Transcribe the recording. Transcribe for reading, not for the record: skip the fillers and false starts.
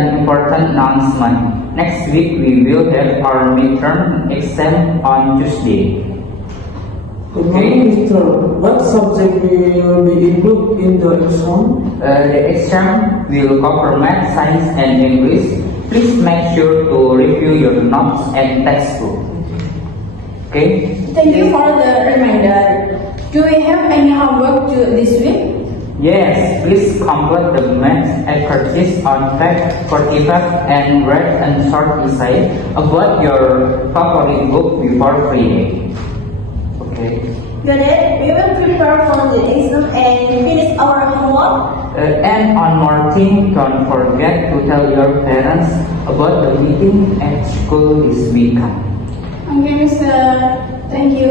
an important announcement. Next week we will have our midterm exam on Tuesday. Good morning, Mr. What subject will be included in the exam? The exam will cover math, science, and English. Please make sure to review your notes and textbook. Okay? Thank you for the reminder. Do we have any homework this week? Yes, please complete the math exercise on page 45 and write a short essay about your favorite book before Friday. Okay. Got it. We will prepare for the exam and finish our homework. And one more thing, don't forget to tell your parents about the meeting at school this weekend. Okay, Mr. Thank you.